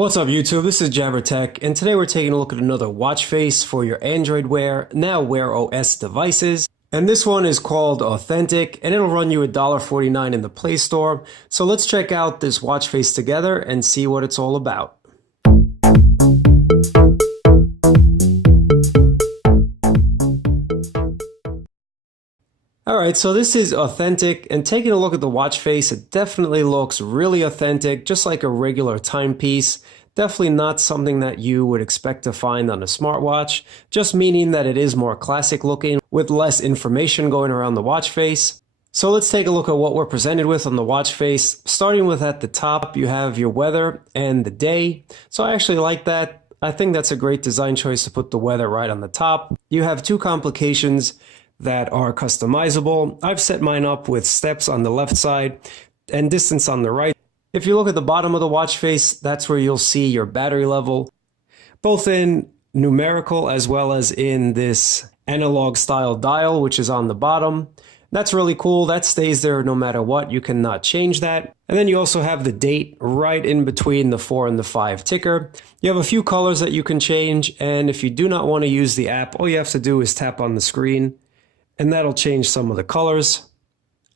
What's up YouTube, this is Jabber Tech, and today we're taking a look at another watch face for your Android Wear, now Wear OS devices. And this one is called Authentic, and it'll run you $1.49 in the Play Store. So let's check out this watch face together and see what it's all about. Alright, so this is Authentic, and taking a look at the watch face, it definitely looks really authentic, just like a regular timepiece. Definitely not something that you would expect to find on a smartwatch, just meaning that it is more classic looking with less information going around the watch face. So let's take a look at what we're presented with on the watch face. Starting with at the top, you have your weather and the day. So I actually like that. I think that's a great design choice to put the weather right on the top. You have two complications that are customizable. I've set mine up with steps on the left side and distance on the right. If you look at the bottom of the watch face, that's where you'll see your battery level, both in numerical as well as in this analog style dial, which is on the bottom. That's really cool. That stays there no matter what. You cannot change that. And then you also have the date right in between the 4 and the 5 ticker. You have a few colors that you can change, and if you do not want to use the app, all you have to do is tap on the screen and that'll change some of the colors.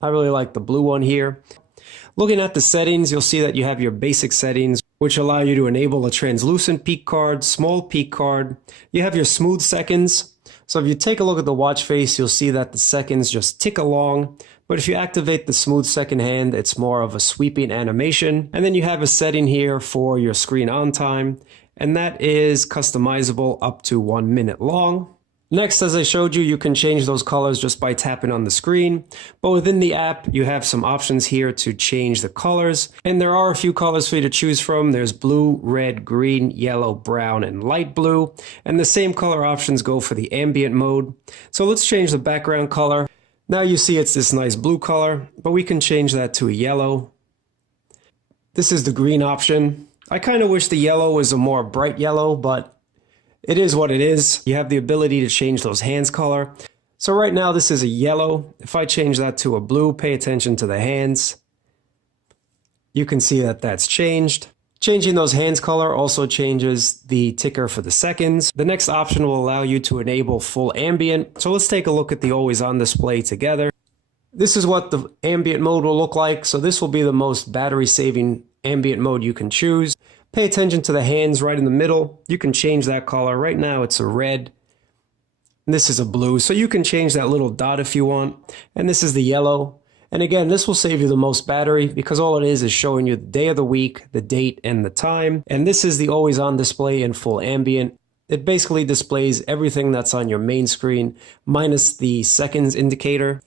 I really like the blue one here. Looking at the settings, you'll see that you have your basic settings, which allow you to enable a translucent peak card, small peak card. You have your smooth seconds. So if you take a look at the watch face, you'll see that the seconds just tick along. But if you activate the smooth second hand, it's more of a sweeping animation. And then you have a setting here for your screen on time, and that is customizable up to 1 minute long. Next, as I showed you, you can change those colors just by tapping on the screen. But within the app, you have some options here to change the colors. And there are a few colors for you to choose from. There's blue, red, green, yellow, brown, and light blue. And the same color options go for the ambient mode. So let's change the background color. Now you see it's this nice blue color, but we can change that to a yellow. This is the green option. I kind of wish the yellow was a more bright yellow, but it is what it is. You have the ability to change those hands color. So right now this is a yellow. If I change that to a blue, pay attention to the hands. You can see that that's changed. Changing those hands color also changes the ticker for the seconds. The next option will allow you to enable full ambient. So let's take a look at the always on display together. This is what the ambient mode will look like. So this will be the most battery saving ambient mode you can choose. Pay attention to the hands right in the middle. You can change that color. Right now it's a red. And this is a blue. So you can change that little dot if you want. And this is the yellow. And again, this will save you the most battery because all it is showing you the day of the week, the date, and the time. And this is the always on display in full ambient. It basically displays everything that's on your main screen minus the seconds indicator.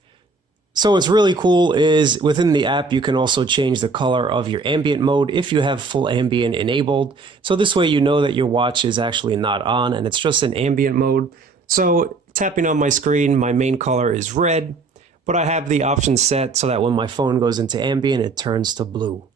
So what's really cool is within the app, you can also change the color of your ambient mode if you have full ambient enabled. So this way you know that your watch is actually not on and it's just an ambient mode. So tapping on my screen, my main color is red, but I have the option set so that when my phone goes into ambient, it turns to blue.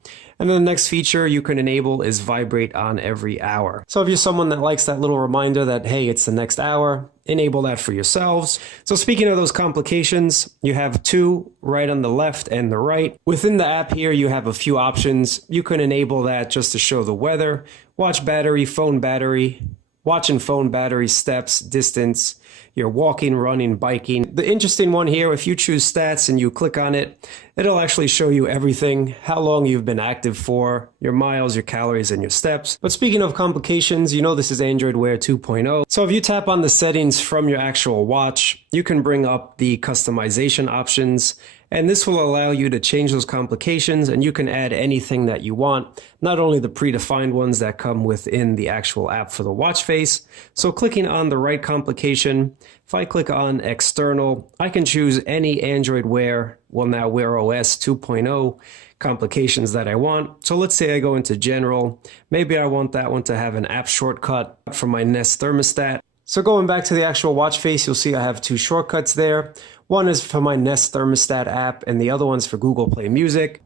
And then the next feature you can enable is vibrate on every hour. So if you're someone that likes that little reminder that, hey, it's the next hour, enable that for yourselves. So speaking of those complications, you have two right on the left and the right. Within the app here, you have a few options. You can enable that just to show the weather, watch battery, phone battery, watch and phone battery, steps, distance, your walking, running, biking. The interesting one here, if you choose stats and you click on it, it'll actually show you everything, how long you've been active for, your miles, your calories, and your steps. But speaking of complications, you know this is Android Wear 2.0. So if you tap on the settings from your actual watch, you can bring up the customization options, and this will allow you to change those complications, and you can add anything that you want, not only the predefined ones that come within the actual app for the watch face. So clicking on the right complication, if I click on external, I can choose any Android Wear, well now Wear OS 2.0 complications that I want. So let's say I go into general. Maybe I want that one to have an app shortcut for my Nest thermostat. So going back to the actual watch face, you'll see I have two shortcuts there. One is for my Nest thermostat app and the other one's for Google Play Music.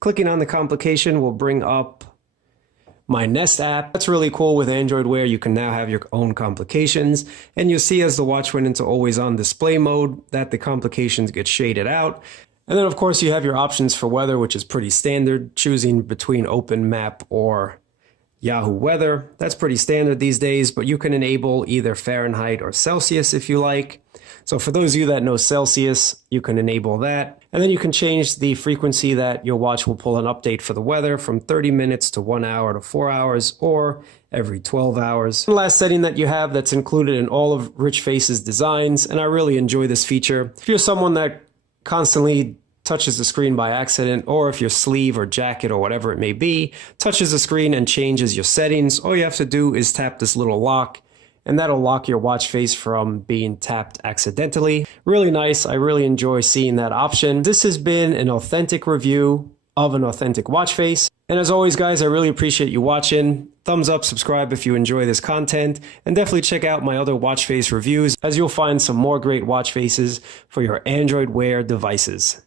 Clicking on the complication will bring up my Nest app. That's really cool with Android Wear. You can now have your own complications, and you'll see as the watch went into always on display mode that the complications get shaded out. And then of course you have your options for weather, which is pretty standard, choosing between open map or Yahoo Weather. That's pretty standard these days, but you can enable either Fahrenheit or Celsius if you like. So for those of you that know Celsius, you can enable that. And then you can change the frequency that your watch will pull an update for the weather from 30 minutes to 1 hour to 4 hours, or every 12 hours. The last setting that you have that's included in all of Rich Face's designs, and I really enjoy this feature. If you're someone that constantly touches the screen by accident, or if your sleeve or jacket or whatever it may be touches the screen and changes your settings, all you have to do is tap this little lock, and that'll lock your watch face from being tapped accidentally. Really nice. I really enjoy seeing that option. This has been an authentic review of an authentic watch face. And as always, guys, I really appreciate you watching. Thumbs up, subscribe if you enjoy this content, and definitely check out my other watch face reviews, as you'll find some more great watch faces for your Android Wear devices.